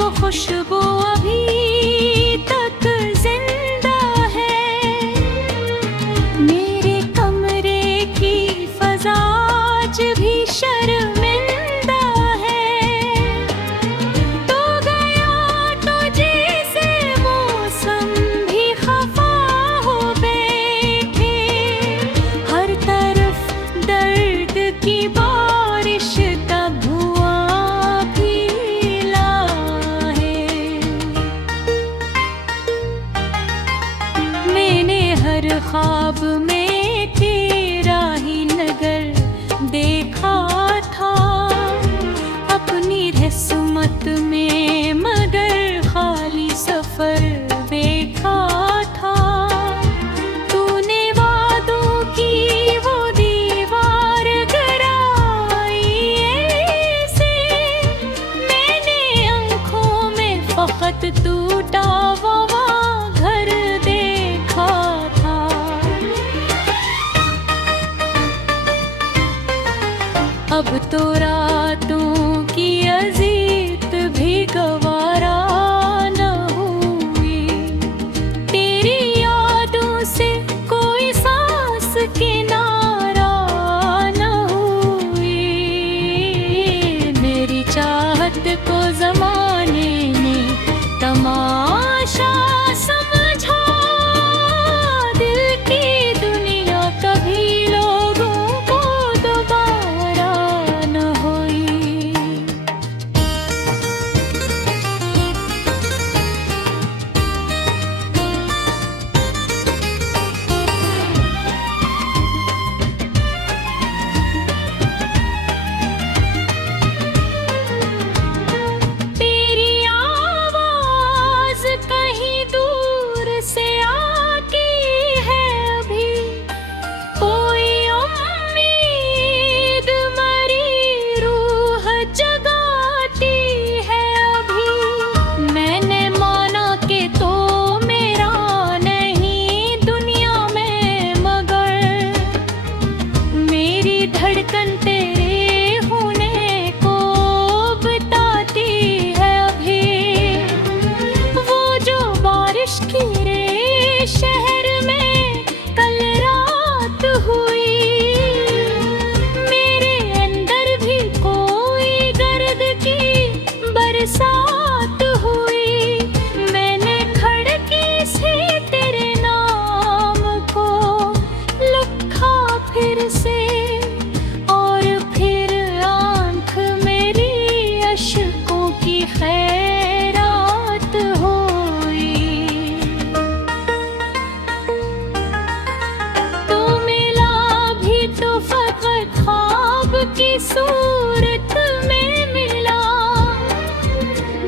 वो खुशबू अभी तक जिंदा है। मेरे कमरे की फजा आज भी शर्मिंदा है। तो गया तो जैसे मौसम भी खफा हो बैठे। हर तरफ दर्द की बारिश का धुआं फैला है। मैंने हर ख्वाब में तेरा ही नगर देखा था। अपनी किस्मत में मगर खाली सफर देखा था। तूने वादों की वो दीवार गिराई ऐसे। मैंने आंखों में फकत टूटा वो घर देखा था। अब तो रातों की अजीत भी गवारा न हुई। तेरी यादों से कोई सांस किनारा न हुई। मेरी चाहत को जमाने ने तमाशा समझा। दिल की दुनिया कभी लोगों को दोबारा न हुई। तेरी आवाज कहीं दूर से आती है अभी। कोई उम्मीद मरी रूह जगाती है अभी। मैंने माना कि तो मेरा नहीं दुनिया में मगर। मेरी धड़कन तेरे होने को बताती है अभी। वो जो बारिश की रे शहर में कल रात हुई। मेरे अंदर भी कोई गर्द की बरसात हुई। मैंने खिड़की से तेरे नाम को लिखा फिर से। और फिर आंख मेरी अश्कों की खैरात हुई। तू मिला भी तो फकत ख्वाब की सूरत में मिला।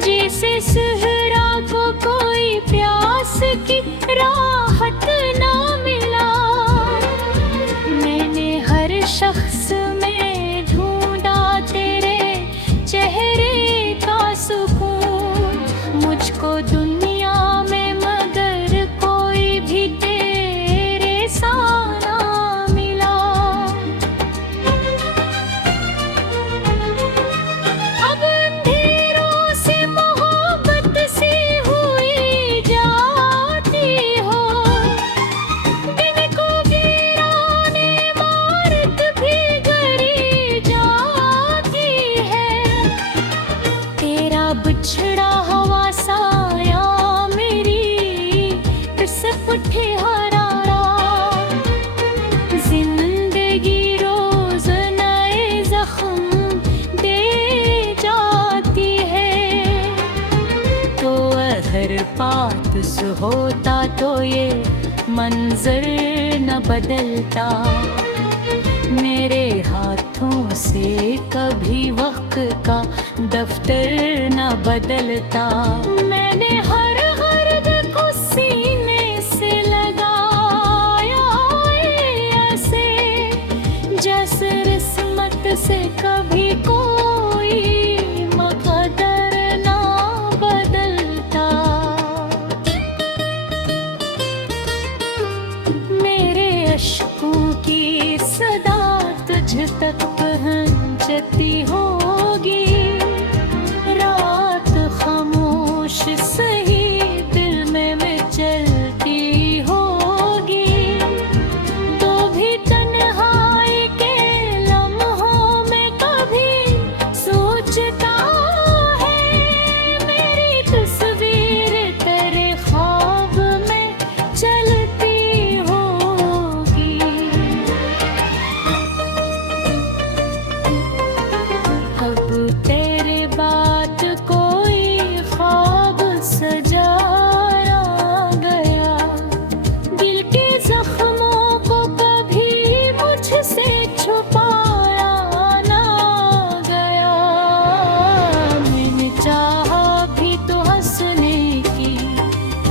जैसे सहरा को कोई प्यास की राहत ना मिला। मैंने हर शख्स में ढूंढा तेरे चेहरे का सुकून। मुझको दुनिया में मगर कोई भी तेरे सा ना मिला। अब अंधेरों से मोहब्बत सी हुई जाती हो। दिन को वीराने इमारत भी गरी जाती है। तेरा बिछड़ा हवा साया मेरी टसक उठे हरारा। जिंदगी रोज नए जख्म दे जाती है। तो अगर पास होता तो ये मंजर न बदलता। मेरे हाथों से कभी वक्त का दफ्तर न बदलता। मैंने हर गर्द को सीने से लगाया ऐसे। जैसे किस्मत से कभी कोई मकदर ना बदलता। मेरे अश्कों की सदा तुझ तक पहुंचती होगी। रात खामोश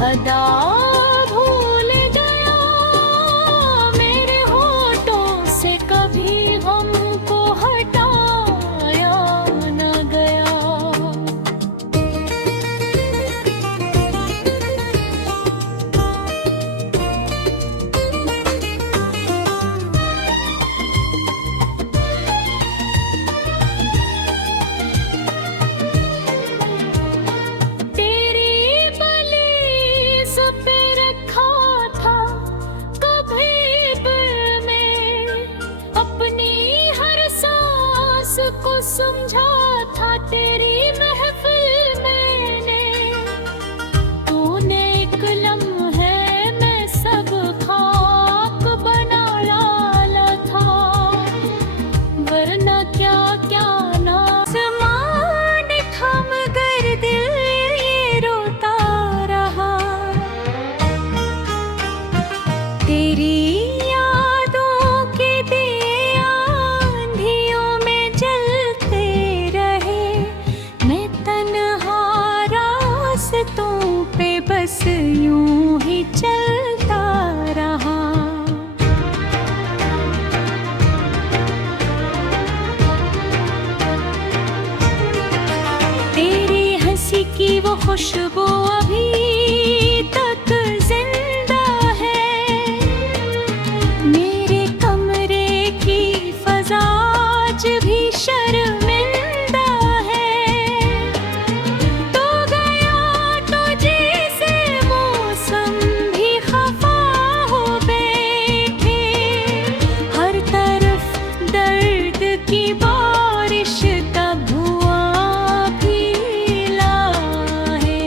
अदा भूल गया मेरे होठों से, कभी हमको हटाया न गया। तेरी बलिस पे रखा था कभी दिल में, अपनी हर सांस को समझा था तेरी महफिल मैंने। तूने एक लम्हे में सब खाक बना डाला था, वरना क्या क्या ना आसमान थम कर दिल ये रोता रहा। तेरी यादों के दिए आंधियों में जलते रहे, मैं तन्हा रास्तों पे बस यूं ही चलता रहा। तेरी हंसी की वो खुशबू अभी तक जिंदा है, मेरे कमरे की फजा आज भी शर्मिंदा है। तो गया तो जैसे मौसम भी खफा हो बैठे, हर तरफ दर्द की बारिश का धुआं फैला है।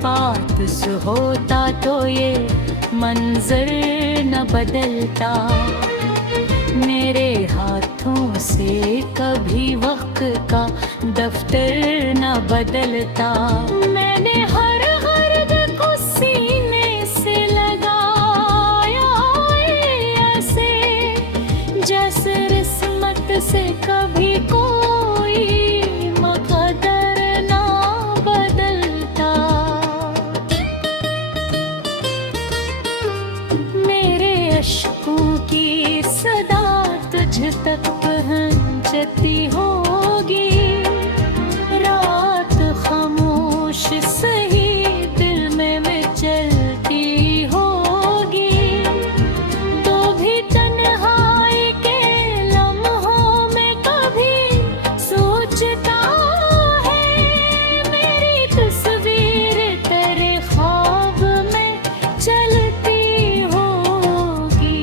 पास होता तो ये मंजर न बदलता। मेरे हाथों से कभी वक्त का दफ्तर न बदलता। मैंने हर गर्द को सीने से लगाया ऐसे, जैसे किस्मत से कभी कोई मुकद्दर ना बदलता। मेरे अश्कों की सदा तुझ तक पहुंचती होगी। रात खामोश सही दिल में मचलती होगी। तो भी तन्हाई के लम्हों में कभी सोचता है, मेरी तस्वीर तेरे ख्वाब में चलती होगी।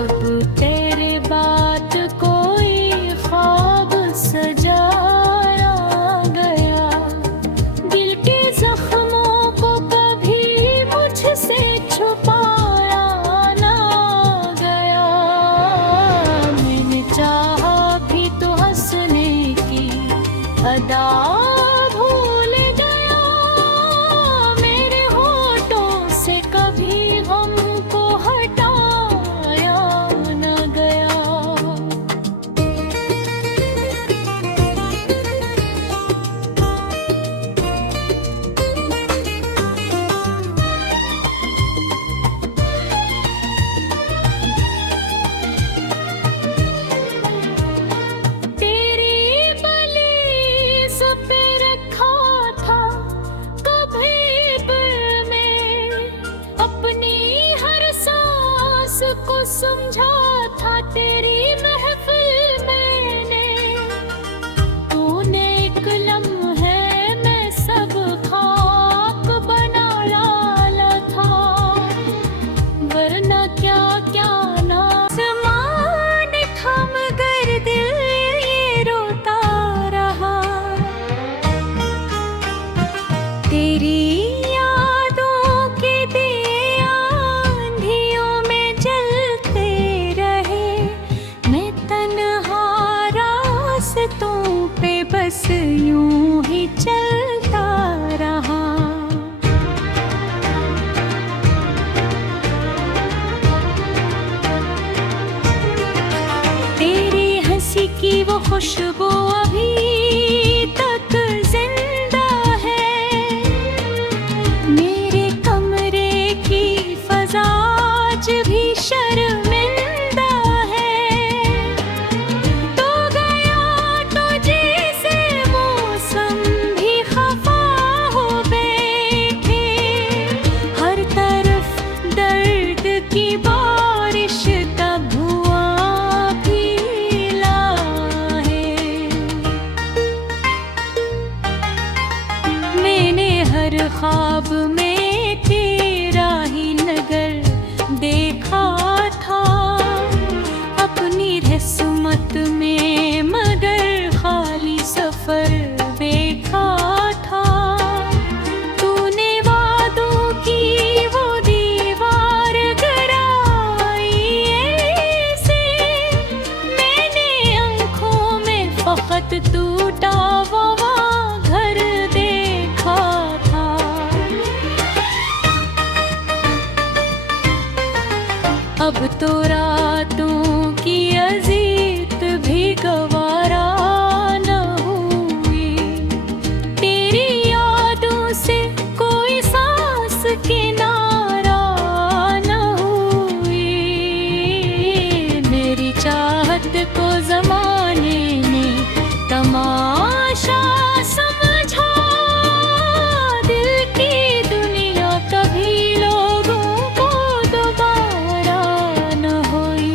अब तेरे बात कोई ख्वाब सजाया गया। दिल के जख्मों को कभी मुझसे छुपाया ना गया। मैंने चाहा भी तो हंसने की अदा भूल गया। मेरे होठों से कभी गम को हटाया न गया। तेरी बलीस पे रखा था कभी दिल में, अपनी हर सांस को समझा था तेरी महफिल मैंने। तूने एक लम्हे में सब खाक बना डाला था, वरना क्या क्या ना आसमान थम कर दिल ये रोता रहा। तेरी यादों के दिए आंधियों में जलते रहे। मैं तन्हा रास्तों पे बस यूं ही चलता रहा। तेरी हंसी की वो खुशबू अभी तक जिंदा है। मेरे कमरे की फजा आज भी शर्मिंदा है। तो गया तो जैसे मौसम भी खफा हो बैठे। हर तरफ दर्द की बारिश का धुआं फैला है। मैंने हर ख्वाब में तेरा ही नगर देखा था। अपनी किस्मत में मगर खाली सफर देखा था। तूने वादों की वो दीवार गिराई ऐसे, मैंने आंखों में फकत टूटा वो घर देखा था। अब तो रातों की अजीत भी गवारा न हुई। तेरी यादों से कोई सांस किनारा न हुई। मेरी चाहत को जमाने ने तमाशा समझा। दिल की दुनिया कभी लोगों को दोबारा न हुई।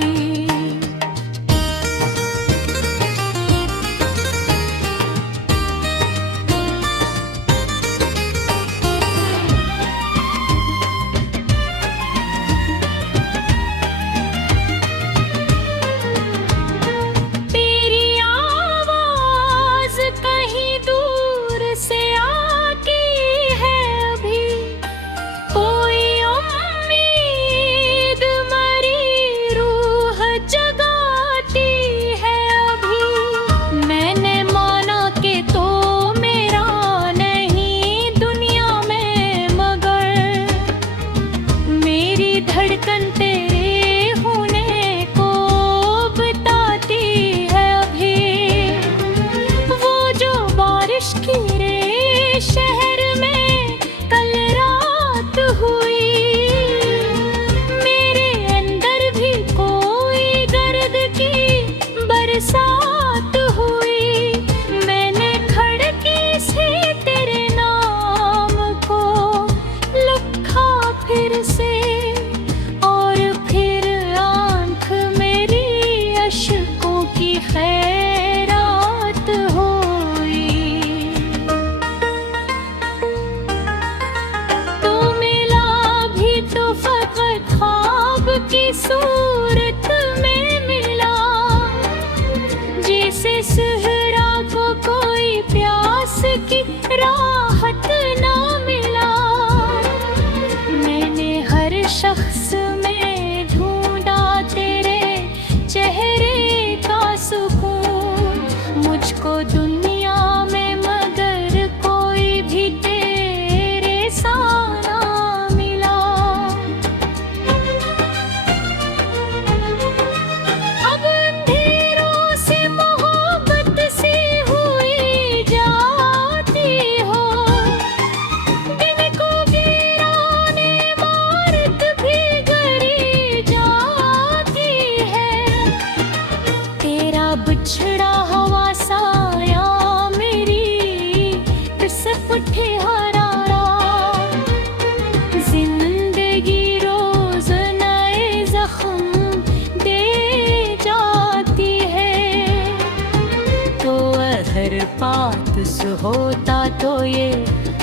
पास होता तो ये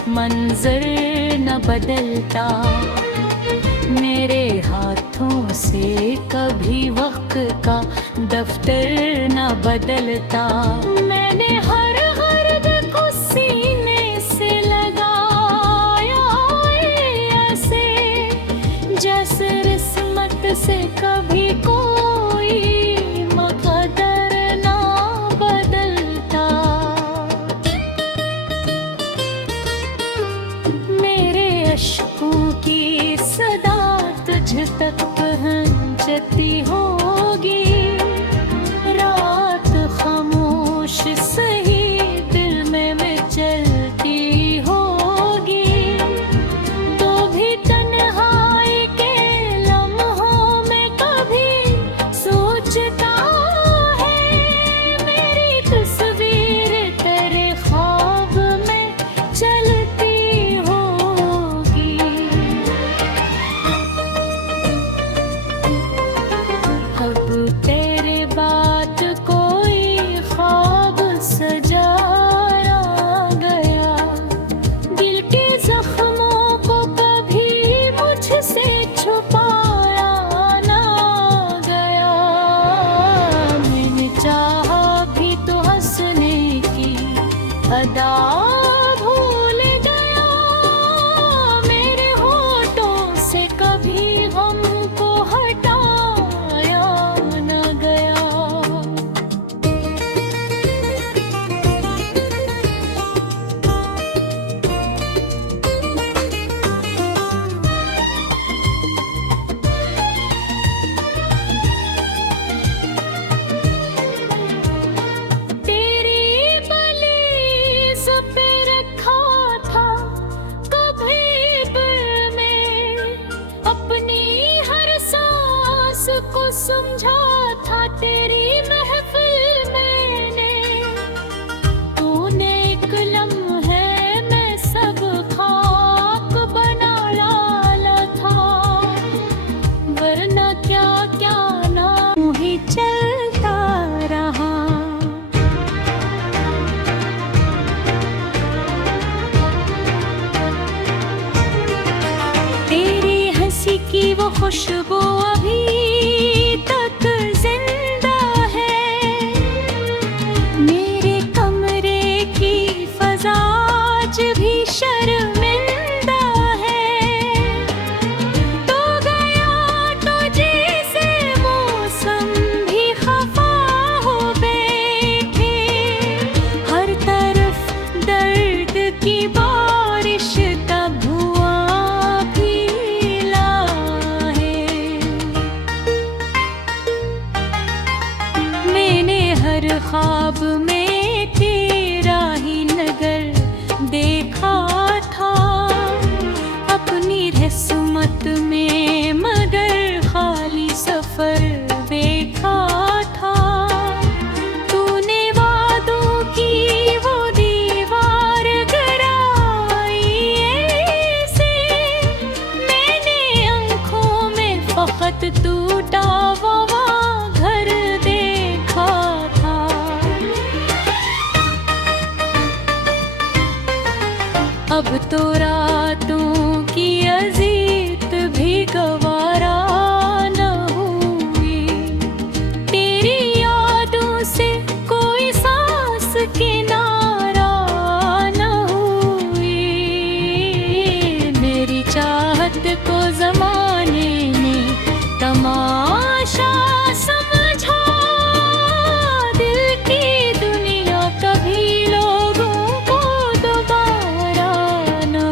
मंजर न बदलता। मेरे हाथों से कभी वक्त का दफ्तर न बदलता। मैंने हर हर्द को सीने से लगाया ऐसे, जैसे रिस्मत से कभी कोई मकदर ना बदलता। मेरे अश्कों की सदा तुझ तक पहुंचती होगी। रात खामोश सही दिल में चलती होगी। तो भी तन्हाई के लम्हों में कभी सोचता है, मेरी तस्वीर तेरे ख्वाब में चलती होगी। अब तेरे बात कोई ख्वाब सजाया गया। दिल के जख्मों को कभी मुझसे छुपाया ना गया। मैंने चाहा भी तो हंसने की अदा भूल गया। मेरे होठों से कभी गम को हटाया न गया। तेरी बलीस पे रखा था कभी दिल में, अपनी हर सांस को समझा था तेरी महफिल मैंने। तूने एक लम्हे में सब खाक बना डाला था, वरना क्या क्या नाम ही चलता रहा। तेरी हंसी की वो खुशबू अभी तक जिंदा है। मेरे कमरे की फजा आज भी शर्मिंदा है। तो गया तो जैसे मौसम भी खफा हो बैठे। हर तरफ दर्द की बारिश का धुआं फैला है। मैंने हर ख्वाब में तेरा ही नगर देखा था। अपनी रहमत में मगर खाली सफर देखा था। तूने वादों की वो दीवार गिराई ऐसे, मैंने आंखों में फकत टूटा वो घर देखा था। अब तो रातों की अजीत भी गवारा न हुई। तेरी यादों से कोई सांस किनारा न हुई। मेरी चाहत को जमाने ने तमाशा समझा। दिल की दुनिया कभी लोगों को दोबारा न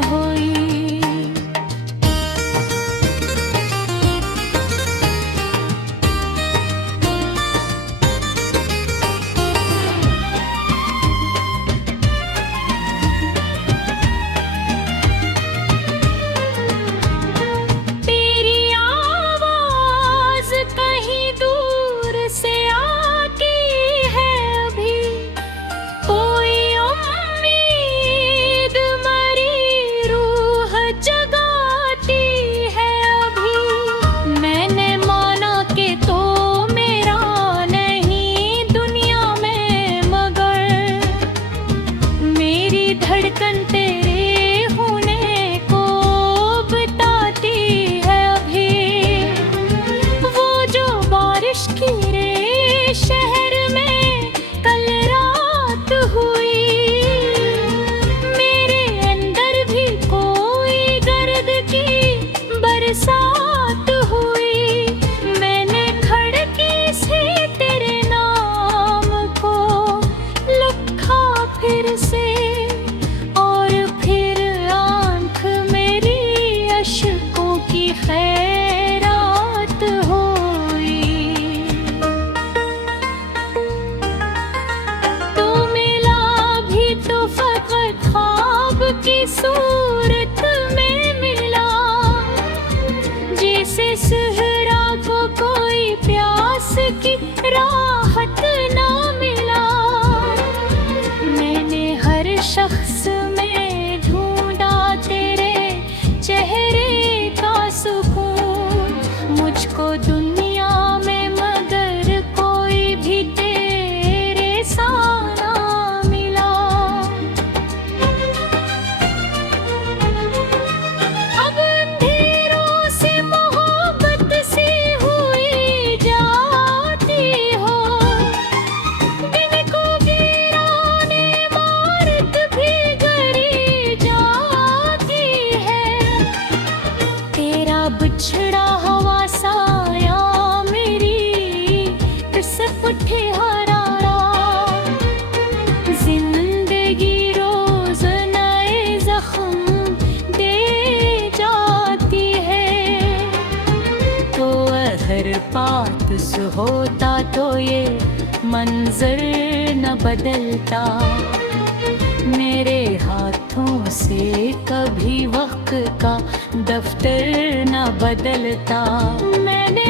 सूरत में मिला, जैसे सहरा को कोई प्यास की राहत ना मिला। मैंने हर शख्स में ढूंढा तेरे चेहरे का सुकून, मुझको दुनिया में मगर कोई भी तेरे सा ना मिला। अब अंधेरों से मोहब्बत सी हुई जाती हो, दिन को वीराने इमारत भी गरी जाती है। तेरा बिछड़ा हुआ साया मेरी कसक उठे हरारा, जिंदगी रोज नए जख्म दे जाती है। तो अगर पास होता तो ये मंजर न बदलता, मेरे हाथों से कभी वक्त का दफ्तर न बदलता। मैंने